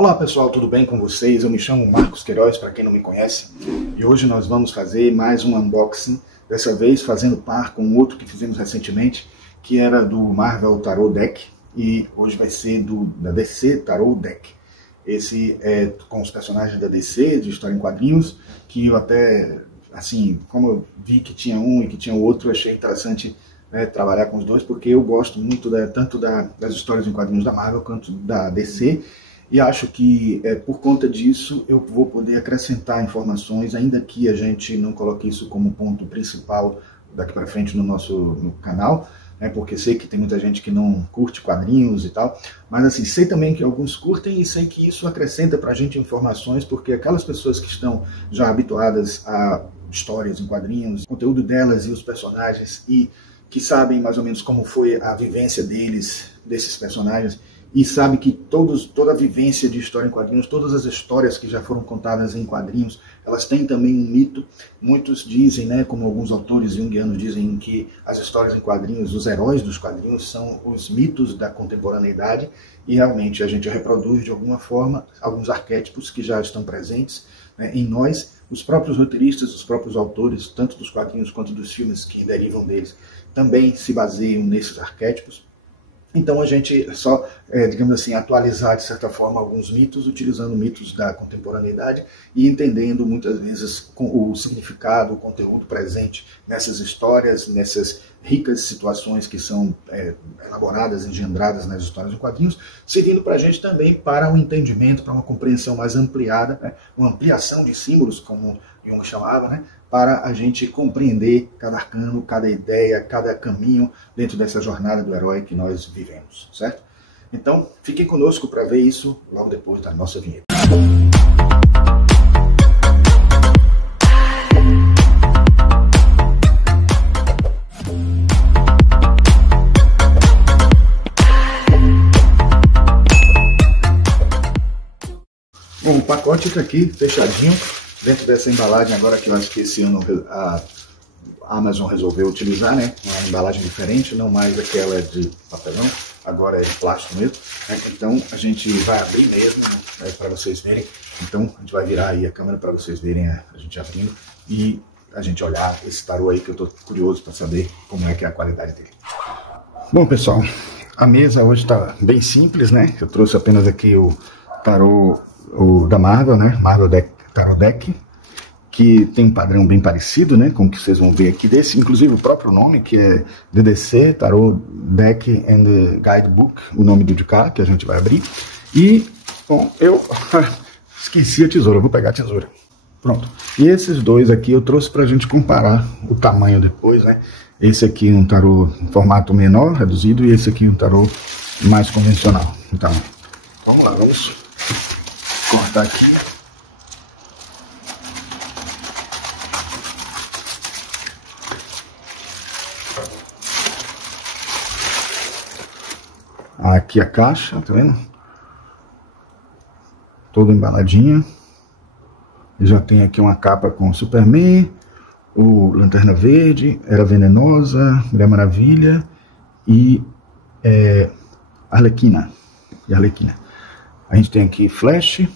Olá pessoal, tudo bem com vocês? Eu me chamo Marcos Queiroz, para quem não me conhece, e hoje nós vamos fazer mais um unboxing, dessa vez fazendo par com outro que fizemos recentemente, que era do Marvel Tarot Deck, e hoje vai ser da DC Tarot Deck. Esse é com os personagens da DC, de história em quadrinhos, que eu até, assim, como eu vi que tinha um e que tinha o outro, achei interessante trabalhar com os dois, porque eu gosto muito tanto das histórias em quadrinhos da Marvel quanto da DC, e acho que por conta disso eu vou poder acrescentar informações, ainda que a gente não coloque isso como ponto principal daqui para frente no canal, porque sei que tem muita gente que não curte quadrinhos e tal, mas assim, sei também que alguns curtem e sei que isso acrescenta para a gente informações, porque aquelas pessoas que estão já habituadas a histórias em quadrinhos, o conteúdo delas e os personagens, e que sabem mais ou menos como foi a vivência desses personagens, e sabe que toda a vivência de história em quadrinhos, todas as histórias que já foram contadas em quadrinhos, elas têm também um mito. Muitos dizem, como alguns autores junguianos dizem, que as histórias em quadrinhos, os heróis dos quadrinhos, são os mitos da contemporaneidade, e realmente a gente reproduz de alguma forma alguns arquétipos que já estão presentes em nós. Os próprios roteiristas, os próprios autores, tanto dos quadrinhos quanto dos filmes que derivam deles, também se baseiam nesses arquétipos. Então a gente só, digamos assim, atualizar de certa forma alguns mitos, utilizando mitos da contemporaneidade e entendendo muitas vezes o significado, o conteúdo presente nessas histórias, nessas ricas situações que são elaboradas, engendradas nas histórias de quadrinhos, servindo para a gente também para um entendimento, para uma compreensão mais ampliada, uma ampliação de símbolos, como Jung chamava, para a gente compreender cada arcano, cada ideia, cada caminho dentro dessa jornada do herói que nós vivemos, certo? Então, fiquem conosco para ver isso logo depois da nossa vinheta. Bom, o pacote está aqui, fechadinho. Dentro dessa embalagem, agora que eu acho que esse ano a Amazon resolveu utilizar, uma embalagem diferente, não mais aquela de papelão, agora é de plástico mesmo. Então a gente vai abrir mesmo, para vocês verem. Então a gente vai virar aí a câmera para vocês verem a gente abrindo e a gente olhar esse tarô aí, que eu estou curioso para saber como é que é a qualidade dele. Bom pessoal, a mesa hoje está bem simples, Eu trouxe apenas aqui o tarô da Marvel, Marvel Tarot Deck, que tem um padrão bem parecido, com o que vocês vão ver aqui desse, inclusive o próprio nome, que é DDC Tarot Deck and Guidebook, o nome do de cá, que a gente vai abrir. E, bom, eu esqueci a tesoura, eu vou pegar a tesoura. Pronto. E esses dois aqui eu trouxe pra gente comparar o tamanho depois, Esse aqui é um tarô em formato menor, reduzido, e esse aqui é um tarô mais convencional. Então, vamos lá, vamos cortar aqui. Aqui a caixa, tá vendo? Toda embaladinha. E já tem aqui uma capa com Superman, o Lanterna Verde, Era Venenosa, Mulher Maravilha e Arlequina. A gente tem aqui Flash.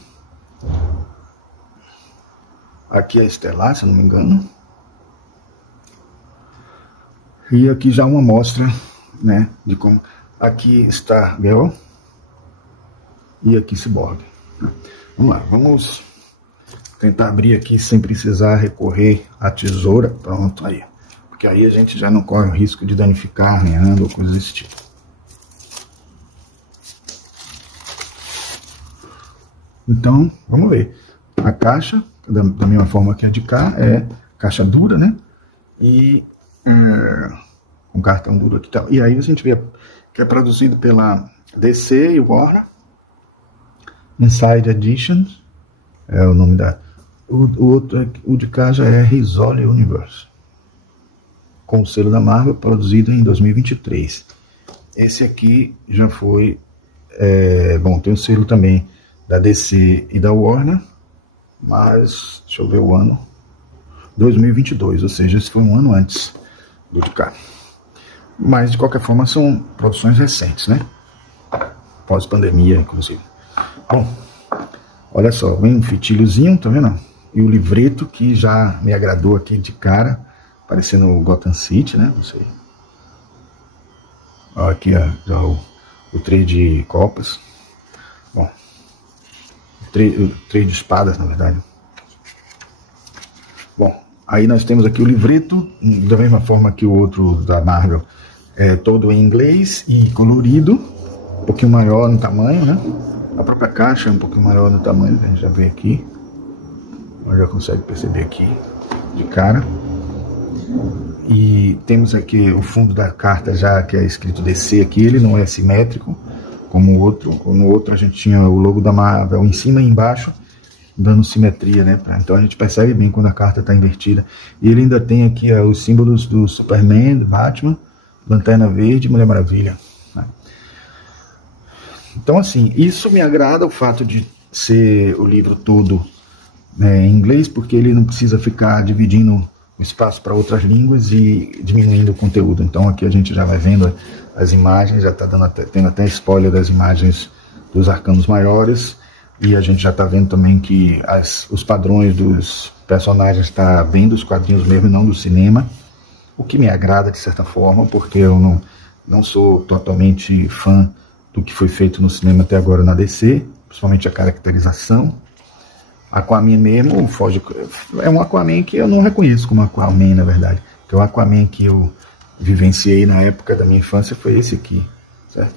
Aqui é Estelar, se eu não me engano. E aqui já uma amostra, de como... Aqui está Girl e aqui Cyborg. Vamos lá, vamos tentar abrir aqui sem precisar recorrer à tesoura. Pronto, aí. Porque aí a gente já não corre o risco de danificar, arranhando ou coisas desse tipo. Então, vamos ver. A caixa, da mesma forma que a de cá, é caixa dura, E um cartão duro aqui e tal. E aí a gente vê que é produzido pela DC e Warner. Inside Edition é o nome da... O de cá já é Risole Universe, com o selo da Marvel, produzido em 2023. Esse aqui já foi... bom, tem o selo também da DC e da Warner, mas deixa eu ver o ano... 2022, ou seja, esse foi um ano antes do de cá. Mas, de qualquer forma, são produções recentes, pós-pandemia, inclusive. Bom, Olha só, vem um fitilhozinho, tá vendo? E o livreto que já me agradou aqui de cara, parecendo o Gotham City, né? Não sei. Ó, aqui ó, já o três de copas. Bom, o três de espadas, na verdade. Bom, aí nós temos aqui o livreto, da mesma forma que o outro da Marvel, todo em inglês e colorido, um pouquinho maior no tamanho, né? A própria caixa é um pouquinho maior no tamanho, a gente já vê aqui. Já consegue perceber aqui de cara. E temos aqui o fundo da carta já que é escrito DC aqui, ele não é simétrico como o outro. No outro a gente tinha o logo da Marvel em cima e embaixo, dando simetria, né? Então a gente percebe bem quando a carta está invertida. E ele ainda tem aqui os símbolos do Superman, do Batman, Lanterna Verde e Mulher Maravilha, né? Então assim, isso me agrada, o fato de ser o livro todo em inglês, porque ele não precisa ficar dividindo o espaço para outras línguas e diminuindo o conteúdo. Então aqui a gente já vai vendo as imagens, já está tendo até spoiler das imagens dos arcanos maiores, e a gente já está vendo também que os padrões dos personagens está bem dos quadrinhos mesmo, e não do cinema, o que me agrada de certa forma, porque eu não sou totalmente fã do que foi feito no cinema até agora na DC, principalmente a caracterização. Aquaman mesmo é um Aquaman que eu não reconheço como Aquaman, na verdade. Porque o Aquaman que eu vivenciei na época da minha infância foi esse aqui, certo?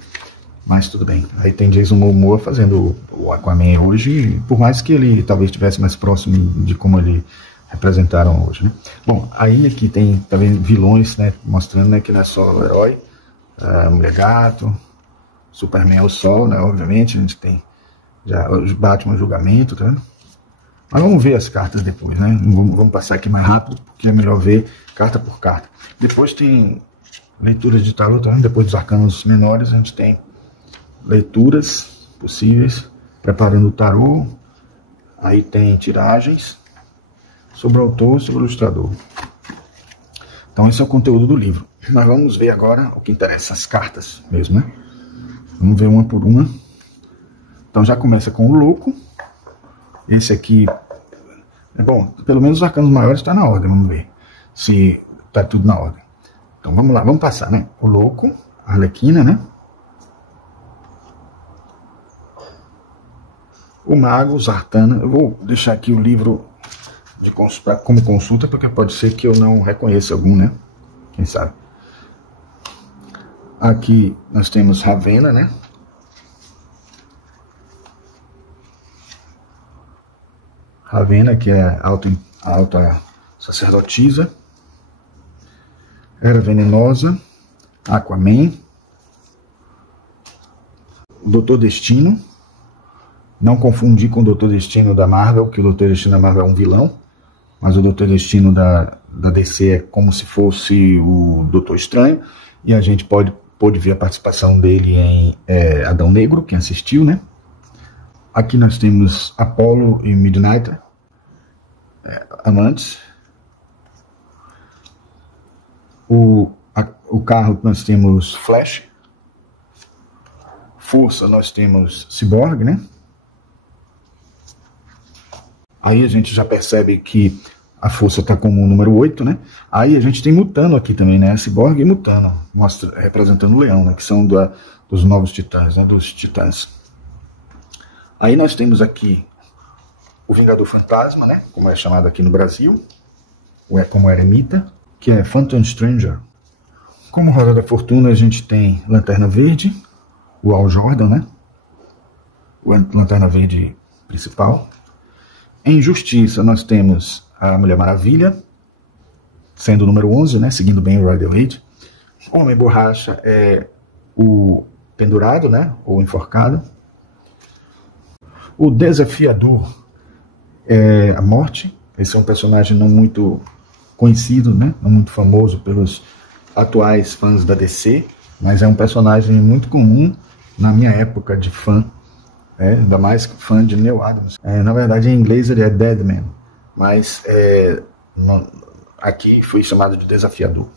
Mas tudo bem. Aí tem Jason Momoa fazendo o Aquaman hoje, por mais que ele talvez estivesse mais próximo de como ele representaram hoje, né? Bom, aí aqui tem também vilões, né, mostrando, né, que não é só o herói, Mulher Gato, Superman é o Sol, né, obviamente, a gente tem já os Batman Julgamento, tá vendo? Mas vamos ver as cartas depois, né? Vamos passar aqui mais rápido, porque é melhor ver carta por carta. Depois tem leituras de tarô, tá? Depois dos arcanos menores, a gente tem leituras possíveis, preparando o tarô. Aí tem tiragens sobre o autor, sobre o ilustrador. Então esse é o conteúdo do livro. Mas vamos ver agora o que interessa, as cartas mesmo, né? Vamos ver uma por uma. Então já começa com o louco. Esse aqui, bom, pelo menos os arcanos maiores está na ordem, vamos ver se está tudo na ordem. Então vamos lá, vamos passar, né? O louco, a Arlequina, né? O mago, o Zartana. Eu vou deixar aqui o livro como consulta, porque pode ser que eu não reconheça algum, né? Quem sabe. Aqui nós temos Ravena, né? Ravena, que é a alta sacerdotisa. Era Venenosa. Aquaman. Doutor Destino. Não confundir com o Doutor Destino da Marvel, que o Doutor Destino da Marvel é um vilão. Mas o Doutor Destino da DC é como se fosse o Doutor Estranho. E a gente pôde ver a participação dele em Adão Negro, quem assistiu, né? Aqui nós temos Apollo e Midnighter, amantes. O carro nós temos Flash. Força nós temos Cyborg, né? Aí a gente já percebe que a força está como o número 8, né? Aí a gente tem Mutano aqui também, né? Cyborg e Mutano, representando o leão, né? Que são dos novos titãs, né? Dos titãs. Aí nós temos aqui o Vingador Fantasma, né? Como é chamado aqui no Brasil, como Eremita, que é Phantom Stranger. Como Roda da Fortuna, a gente tem Lanterna Verde, o Hal Jordan, né? O Lanterna Verde principal. Em Justiça, nós temos a Mulher Maravilha, sendo o número 11, né? Seguindo bem o Rider Waite. Homem Borracha é o pendurado, né? Ou enforcado. O Desafiador é a Morte. Esse é um personagem não muito conhecido, né? Não muito famoso pelos atuais fãs da DC, mas é um personagem muito comum na minha época de fã, ainda mais fã de Neil Adams. Na verdade, em inglês ele é Deadman, mas aqui foi chamado de Desafiador.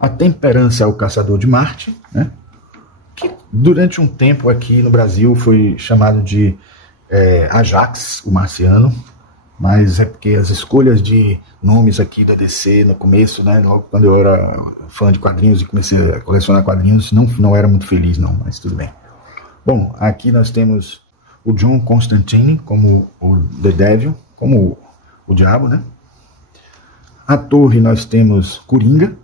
A Temperança é o Caçador de Marte, né? Que durante um tempo aqui no Brasil foi chamado de Ajax, o marciano, mas é porque as escolhas de nomes aqui da DC no começo, né, logo quando eu era fã de quadrinhos e comecei a colecionar quadrinhos, não era muito feliz não, mas tudo bem. Bom, aqui nós temos o John Constantine como o The Devil, como o diabo, né? A torre nós temos Coringa,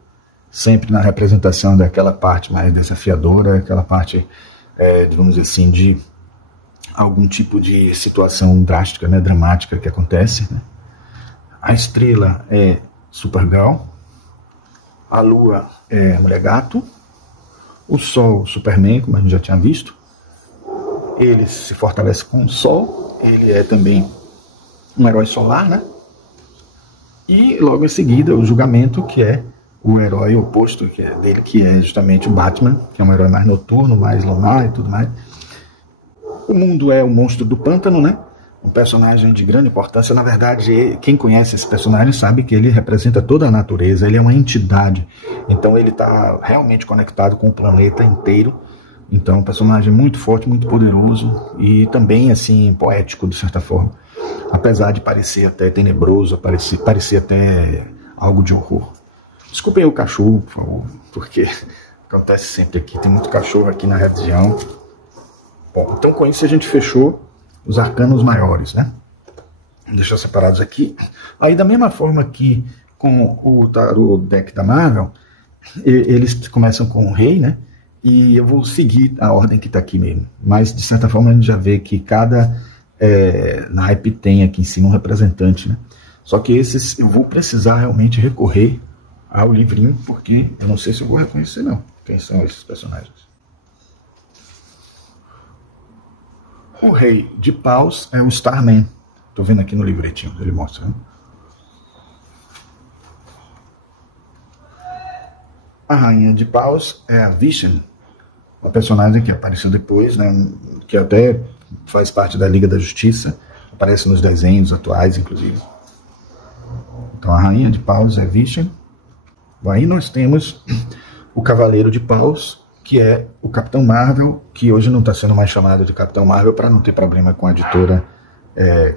sempre na representação daquela parte mais desafiadora, aquela parte, digamos assim, de algum tipo de situação drástica, né, dramática que acontece, né? A estrela é Supergirl, a lua é Mulher Gato, o sol Superman, como a gente já tinha visto, ele se fortalece com o sol, ele é também um herói solar, né? E logo em seguida o julgamento, que é o herói oposto dele, que é justamente o Batman, que é um herói mais noturno, mais lunar e tudo mais. O mundo é o monstro do pântano, né? Um personagem de grande importância. Na verdade, quem conhece esse personagem sabe que ele representa toda a natureza, ele é uma entidade. Então ele está realmente conectado com o planeta inteiro. Então é um personagem muito forte, muito poderoso e também assim poético, de certa forma. Apesar de parecer até tenebroso, parecer até algo de horror. Desculpem o cachorro, por favor, porque acontece sempre aqui. Tem muito cachorro aqui na região. Bom, então com isso a gente fechou os arcanos maiores, né? Vou deixar separados aqui. Aí da mesma forma que com o tarô deck da Marvel, eles começam com o rei, né? E eu vou seguir a ordem que está aqui mesmo. Mas de certa forma a gente já vê que cada naipe tem aqui em cima um representante, né? Só que esses eu vou precisar realmente recorrer ao livrinho, porque eu não sei se eu vou reconhecer não. Quem são esses personagens? O rei de paus é o Starman. Estou vendo aqui no livretinho, ele mostra, né? A rainha de paus é a Vision, uma personagem que apareceu depois, né? Que até faz parte da Liga da Justiça, aparece nos desenhos atuais, inclusive. Então a rainha de paus é Vision. Aí nós temos o cavaleiro de paus, que é o Capitão Marvel, que hoje não está sendo mais chamado de Capitão Marvel para não ter problema com a editora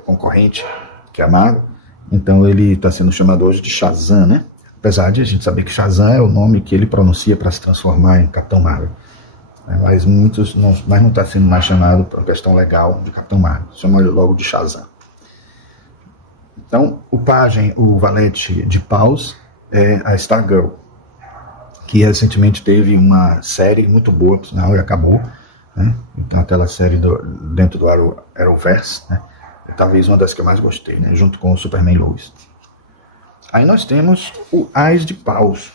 concorrente, que é a Marvel. Então ele está sendo chamado hoje de Shazam, né? Apesar de a gente saber que Shazam é o nome que ele pronuncia para se transformar em Capitão Marvel. Mas muitos não está sendo mais chamado por uma questão legal de Capitão Marvel. Chama ele logo de Shazam. Então o pajem, o valete de paus é a Stargirl, que recentemente teve uma série muito boa, por sinal, e acabou, né? Então aquela série dentro do Arrowverse, né? É talvez uma das que eu mais gostei, né? Junto com o Superman Lois. Aí nós temos o Ás de Paus.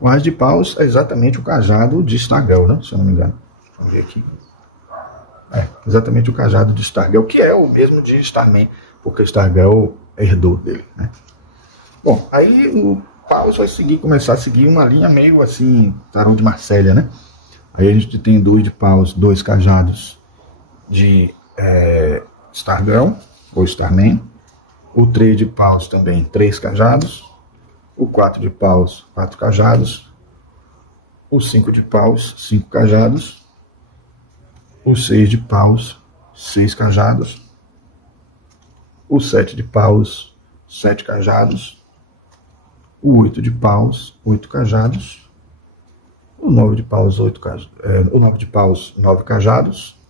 O Ás de Paus é exatamente o cajado de Stargirl, né? Se eu não me engano. Vamos ver aqui. Exatamente o cajado de Stargirl, que é o mesmo de Starman, porque Stargirl herdou dele, né? Bom, aí o Paus vai começar a seguir uma linha meio assim, tarô de Marsella, né? Aí a gente tem 2 de paus, 2 cajados de Stargirl, ou Starman. O 3 de paus também, 3 cajados. O 4 de paus, 4 cajados. O 5 de paus, 5 cajados. O 6 de paus, 6 cajados. O 7 de paus, 7 cajados. O 8 de paus, 8 cajados. O 9 de paus, 8 cajados. O 9 de paus, 9 cajados.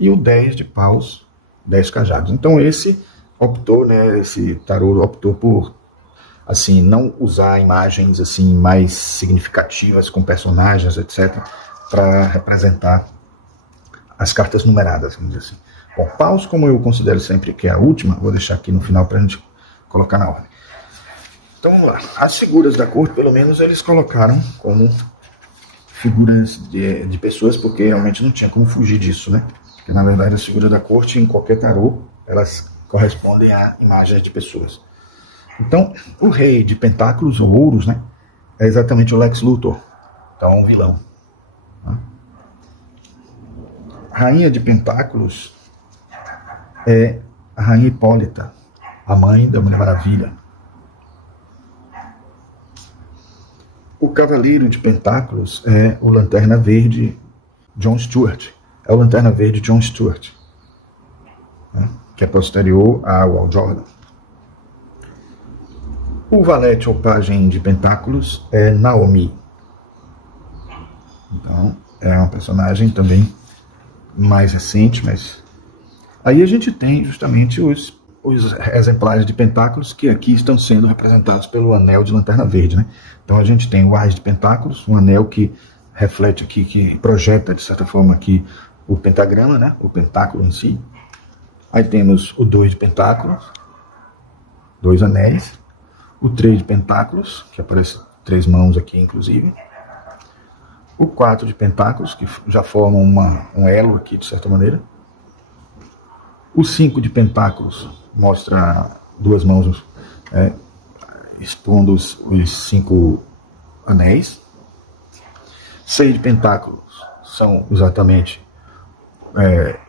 E o 10 de paus, 10 cajados. Então esse optou, né, esse tarô optou por assim, não usar imagens assim mais significativas com personagens, etc, para representar as cartas numeradas, vamos dizer assim. Bom, paus, como eu considero sempre que é a última, vou deixar aqui no final para a gente colocar na ordem. Então vamos lá. As figuras da corte, pelo menos, eles colocaram como figuras de pessoas, porque realmente não tinha como fugir disso, né? Porque, na verdade, as figuras da corte, em qualquer tarô, elas correspondem a imagens de pessoas. Então, o rei de pentáculos, ou ouros, né? É exatamente o Lex Luthor. Então, um vilão. A rainha de pentáculos é a rainha Hipólita, a mãe da Mulher Maravilha. O cavaleiro de pentáculos é o Lanterna Verde, John Stewart. é o Lanterna Verde John Stewart, né, que é posterior ao Hal Jordan. O valete ou pajem de pentáculos é Naomi. Então, é uma personagem também mais recente, mas aí a gente tem justamente os exemplares de pentáculos que aqui estão sendo representados pelo anel de Lanterna Verde, né? Então a gente tem o Ás de Pentáculos, um anel que reflete aqui, que projeta de certa forma aqui o pentagrama, né? O pentáculo em si. Aí temos o 2 de Pentáculos, 2 anéis, o 3 de Pentáculos, que aparece 3 mãos aqui inclusive, o 4 de Pentáculos, que já forma um elo aqui de certa maneira, o 5 de Pentáculos mostra 2 mãos expondo os 5 anéis. 6 de Pentáculos são exatamente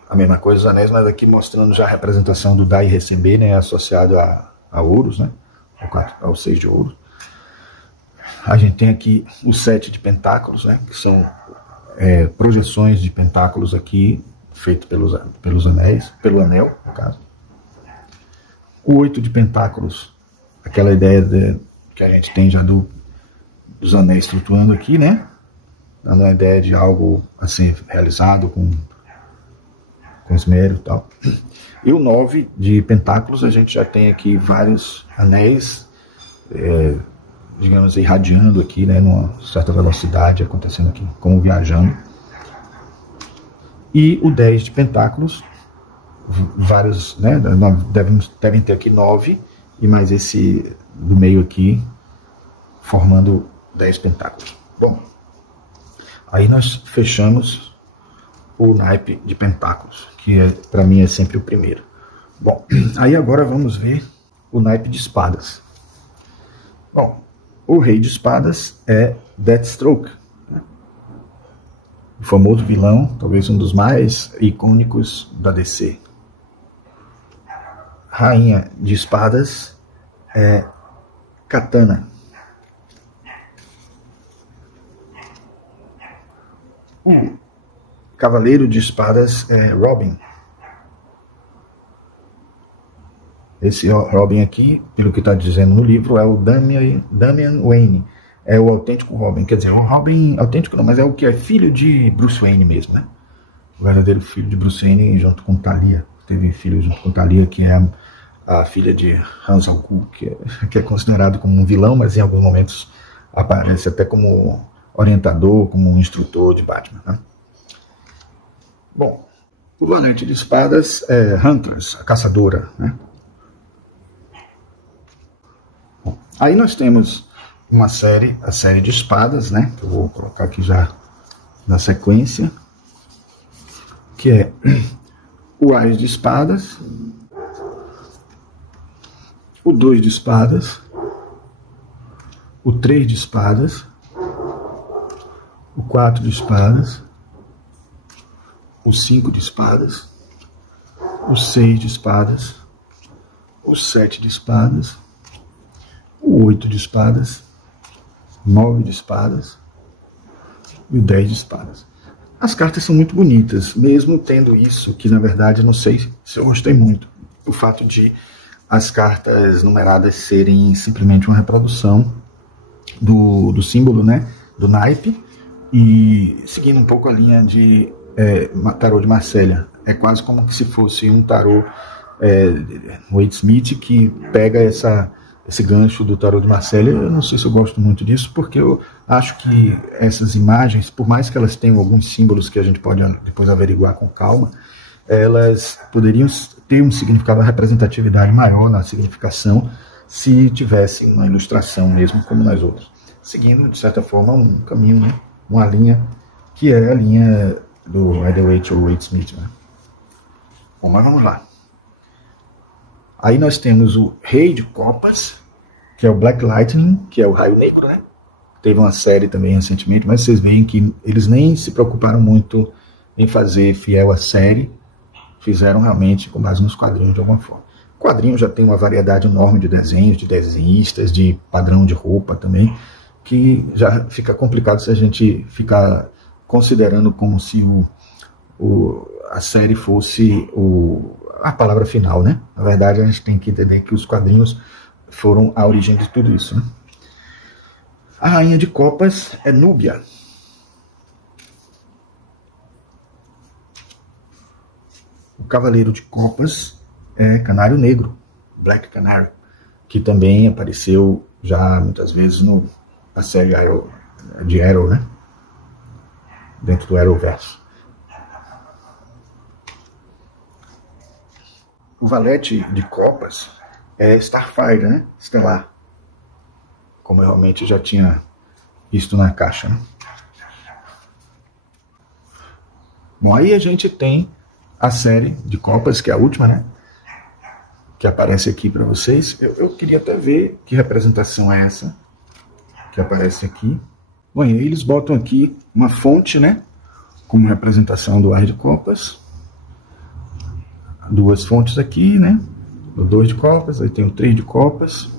a mesma coisa, os anéis, mas aqui mostrando já a representação do dar e receber, né, associado a ouros, né, ao 6 de ouros. A gente tem aqui o 7 de Pentáculos, né, que são projeções de pentáculos aqui, feito pelos anéis, pelo anel, no caso. O 8 de Pentáculos, aquela ideia que a gente tem já dos anéis flutuando aqui, né? Dando a ideia de algo assim realizado com esmero e tal. E o 9 de Pentáculos, a gente já tem aqui vários anéis, digamos, irradiando aqui, né? Numa certa velocidade, acontecendo aqui, como viajando. E o 10 de Pentáculos, vários, né, devem ter aqui 9, e mais esse do meio aqui, formando 10 pentáculos. Bom, aí nós fechamos o naipe de pentáculos, que para mim é sempre o primeiro. Bom, aí agora vamos ver o naipe de espadas. Bom, o rei de espadas é Deathstroke, o famoso vilão, talvez um dos mais icônicos da DC. Rainha de espadas é Katana. O cavaleiro de espadas é Robin. Esse Robin aqui, pelo que está dizendo no livro, é o Damian Wayne. É o autêntico Robin, quer dizer, o Robin autêntico não, mas é o que é filho de Bruce Wayne mesmo, né? O verdadeiro filho de Bruce Wayne junto com Talia. Teve filho junto com Talia, que é a filha de Ra's al Ghul, que é considerado como um vilão, mas em alguns momentos aparece até como orientador, como um instrutor de Batman, né? Bom, o valente de espadas é Huntress, a caçadora, né? Bom, aí nós temos a série de espadas, né? Que eu vou colocar aqui já na sequência, que é o Ás de espadas, o 2 de espadas, o 3 de espadas, o 4 de espadas, o 5 de espadas, o 6 de espadas, o 7 de espadas, o 8 de espadas, 9 de espadas e o 10 de espadas. As cartas são muito bonitas, mesmo tendo isso, que na verdade não sei se eu gostei muito, o fato de as cartas numeradas serem simplesmente uma reprodução do símbolo, né, do naipe, e seguindo um pouco a linha de tarô de Marselha. É quase como se fosse um tarô Wade Smith, que pega esse gancho do tarô de Marselha. Eu não sei se eu gosto muito disso, porque eu acho que essas imagens, por mais que elas tenham alguns símbolos que a gente pode depois averiguar com calma, elas poderiam ter um significado, uma representatividade maior na significação, se tivesse uma ilustração mesmo, como nas outras. Seguindo, de certa forma, um caminho, né? Uma linha que é a linha do Rider-Waite ou Wade Smith, né? Bom, mas vamos lá. Aí nós temos o Rei de Copas, que é o Black Lightning, que é o Raio Negro, né? Teve uma série também recentemente, mas vocês veem que eles nem se preocuparam muito em fazer fiel à série, fizeram realmente com base nos quadrinhos de alguma forma. O quadrinho já tem uma variedade enorme de desenhos, de desenhistas, de padrão de roupa também, que já fica complicado se a gente ficar considerando como se a série fosse a palavra final, né? Na verdade, a gente tem que entender que os quadrinhos foram a origem de tudo isso, né? A rainha de copas é Núbia. O cavaleiro de copas é Canário Negro, Black Canary, que também apareceu já muitas vezes na série de Arrow, né? Dentro do Arrowverso. O valete de copas é Starfire, né? Estelar. Como eu realmente já tinha visto na caixa, né? Bom, aí a gente tem a série de copas, que é a última, né? Que aparece aqui para vocês. Eu queria até ver que representação é essa que aparece aqui. Bom, e aí eles botam aqui uma fonte, né? Como representação do ar de copas. Duas fontes aqui, né? O 2 de copas, aí tem o 3 de copas.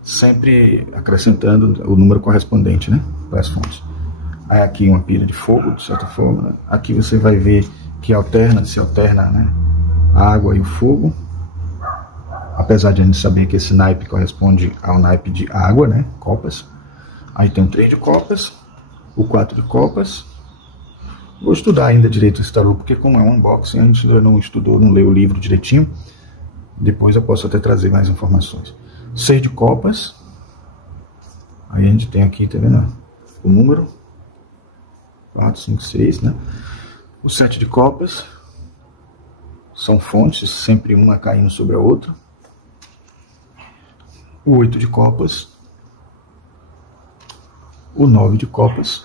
Sempre acrescentando o número correspondente, né? Para as fontes. Aí aqui uma pira de fogo, de certa forma. Aqui você vai ver que se alterna, né? A água e o fogo. Apesar de a gente saber que esse naipe corresponde ao naipe de água, né? Copas. Aí tem o 3 de copas, o 4 de copas. Vou estudar ainda direito esse tarô, porque como é um unboxing, a gente ainda não estudou, não leu o livro direitinho. Depois eu posso até trazer mais informações. 6 de copas. Aí a gente tem aqui, tá vendo? O número. 4, 5, 6, né? O 7 de copas. São fontes, sempre uma caindo sobre a outra. O 8 de copas. O 9 de copas.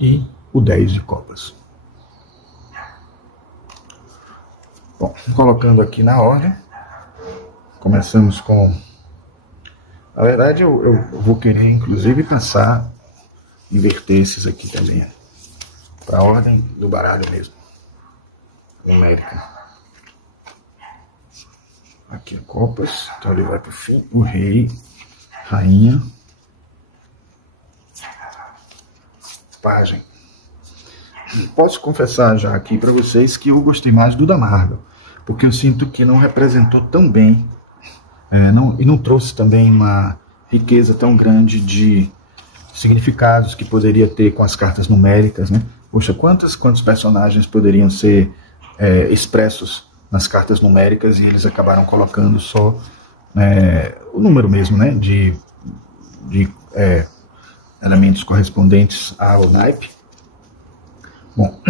E o 10 de copas. Bom, colocando aqui na ordem. Começamos com... Na verdade, eu vou querer, inclusive, passar, inverter esses aqui também. Para a ordem do baralho mesmo. Numérica. Aqui é copas. Então ele vai para o fim. O rei. Rainha. Pajem. Posso confessar já aqui para vocês que eu gostei mais do da Marvel, porque eu sinto que não representou tão bem, e não trouxe também uma riqueza tão grande de significados que poderia ter com as cartas numéricas, né? Poxa, quantos personagens poderiam ser expressos nas cartas numéricas e eles acabaram colocando só o número mesmo, né? De elementos correspondentes ao naipe. Bom,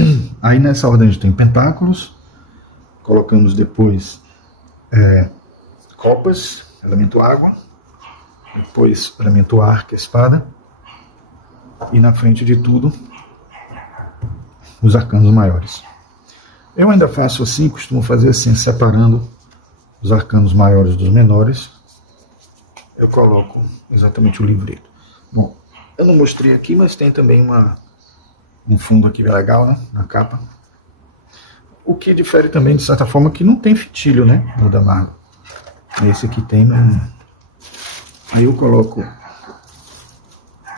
aí nessa ordem a gente tem pentáculos, colocamos depois copas, elemento água, depois elemento ar, que é espada, e na frente de tudo, os arcanos maiores. Eu ainda faço assim, costumo fazer assim, separando os arcanos maiores dos menores, eu coloco exatamente o livreto. Bom, eu não mostrei aqui, mas tem também um fundo aqui bem legal, né, na capa. O que difere também, de certa forma, que não tem fitilho, né, no da Marvel. Esse aqui tem, né? Aí eu coloco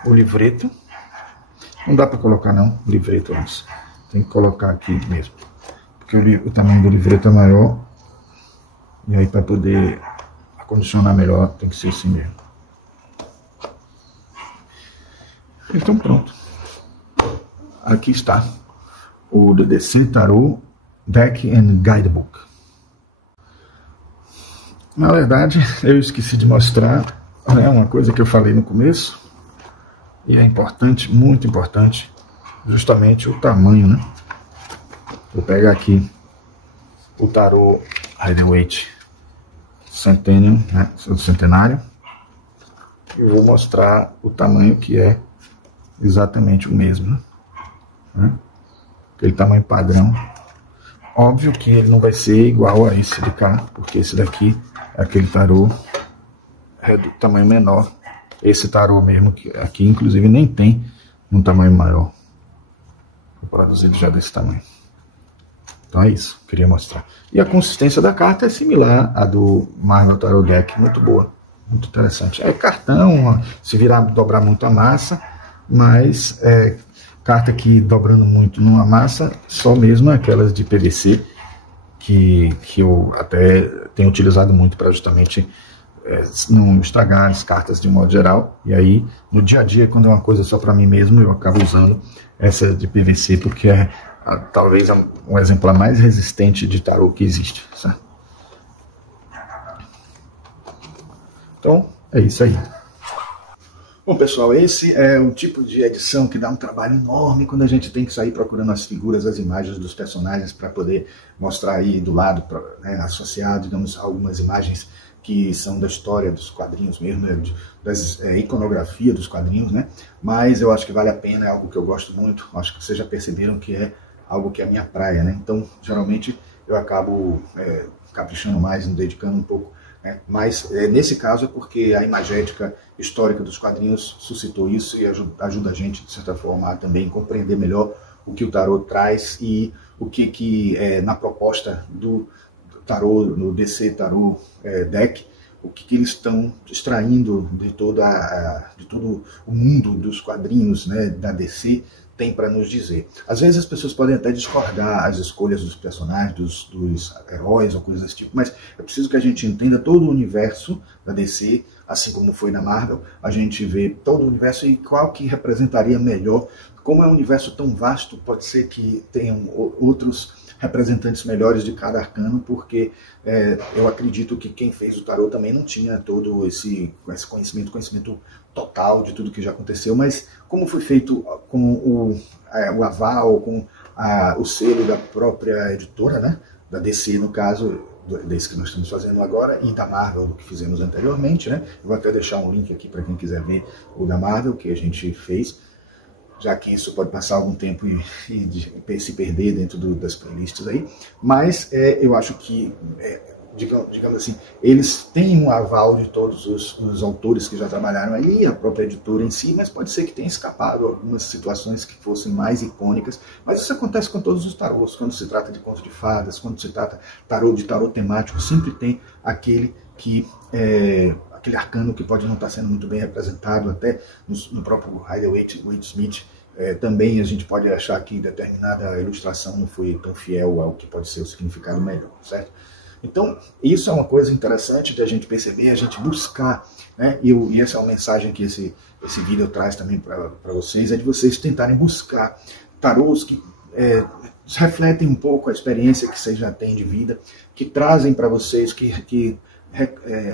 o livreto. Não dá para colocar, não, o livreto antes. Tem que colocar aqui mesmo. Porque o tamanho do livreto é maior. E aí, para poder acondicionar melhor, tem que ser assim mesmo. Então, pronto. Aqui está o DDC Tarot Deck and Guidebook. Na verdade, eu esqueci de mostrar uma coisa que eu falei no começo, e é importante, muito importante, justamente o tamanho, né? Vou pegar aqui o Tarot Rider-Waite Centennial, né? Centenário, e vou mostrar o tamanho que é exatamente o mesmo, né? Aquele tamanho padrão. Óbvio que ele não vai ser igual a esse de cá, porque esse daqui é aquele tarô do tamanho menor. Esse tarô mesmo, que aqui inclusive nem tem um tamanho maior. Vou produzir já desse tamanho. Então é isso, queria mostrar. E a consistência da carta é similar à do Marvel Tarot Deck, muito boa, muito interessante. É cartão, se virar, dobrar muito a massa, mas Carta que dobrando muito não amassa, só mesmo aquelas de PVC, que eu até tenho utilizado muito para justamente não estragar as cartas de um modo geral. E aí, no dia a dia, quando é uma coisa só para mim mesmo, eu acabo usando essa de PVC, porque é talvez um exemplar mais resistente de tarô que existe, certo? Então, é isso aí. Bom, pessoal, esse é um tipo de edição que dá um trabalho enorme quando a gente tem que sair procurando as figuras, as imagens dos personagens para poder mostrar aí do lado, né, associado, digamos, algumas imagens que são da história dos quadrinhos mesmo, né, das iconografia dos quadrinhos, né? Mas eu acho que vale a pena, é algo que eu gosto muito, acho que vocês já perceberam que é algo que é a minha praia, né? Então, geralmente, eu acabo caprichando mais, me dedicando um pouco. Mas nesse caso é porque a imagética histórica dos quadrinhos suscitou isso e ajuda a gente, de certa forma, a também compreender melhor o que o tarô traz e o que na proposta do tarô, no DC Tarô Deck, o que eles estão extraindo de todo o mundo dos quadrinhos, né, da DC, tem para nos dizer. Às vezes as pessoas podem até discordar as escolhas dos personagens, dos heróis ou coisas desse tipo, mas é preciso que a gente entenda todo o universo da DC, assim como foi na Marvel, a gente vê todo o universo e qual que representaria melhor. Como é um universo tão vasto, pode ser que tenham outros representantes melhores de cada arcano, porque eu acredito que quem fez o tarô também não tinha todo esse conhecimento total de tudo que já aconteceu, mas como foi feito com o aval, com o selo da própria editora, né, da DC no caso, desse que nós estamos fazendo agora, e da Marvel, do que fizemos anteriormente, né? Eu vou até deixar um link aqui para quem quiser ver o da Marvel, que a gente fez, já que isso pode passar algum tempo e se perder dentro das playlists aí, mas eu acho que, digamos assim, eles têm um aval de todos os autores que já trabalharam aí, a própria editora em si, mas pode ser que tenha escapado algumas situações que fossem mais icônicas, mas isso acontece com todos os tarôs, quando se trata de contos de fadas, quando se trata de tarô temático, sempre tem aquele arcano que pode não estar sendo muito bem representado, até no próprio Rider-Waite-Smith. Também a gente pode achar que determinada ilustração não foi tão fiel ao que pode ser o significado melhor, certo? Então, isso é uma coisa interessante de a gente perceber, a gente buscar, né? E essa é uma mensagem que esse vídeo traz também para vocês, é de vocês tentarem buscar tarôs que refletem um pouco a experiência que vocês já têm de vida, que trazem para vocês, que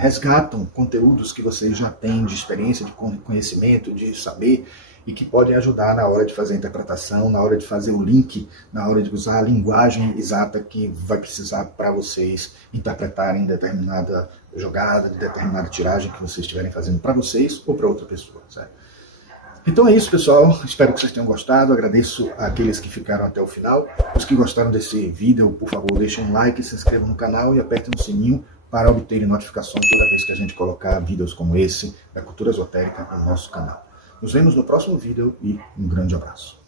resgatam conteúdos que vocês já têm de experiência, de conhecimento, de saber, e que podem ajudar na hora de fazer a interpretação, na hora de fazer o link, na hora de usar a linguagem exata que vai precisar para vocês interpretarem determinada jogada, de determinada tiragem que vocês estiverem fazendo para vocês ou para outra pessoa, certo? Então é isso, pessoal. Espero que vocês tenham gostado. Agradeço àqueles que ficaram até o final. Os que gostaram desse vídeo, por favor, deixem um like, se inscrevam no canal e apertem o sininho para obterem notificações toda vez que a gente colocar vídeos como esse da cultura esotérica no nosso canal. Nos vemos no próximo vídeo e um grande abraço.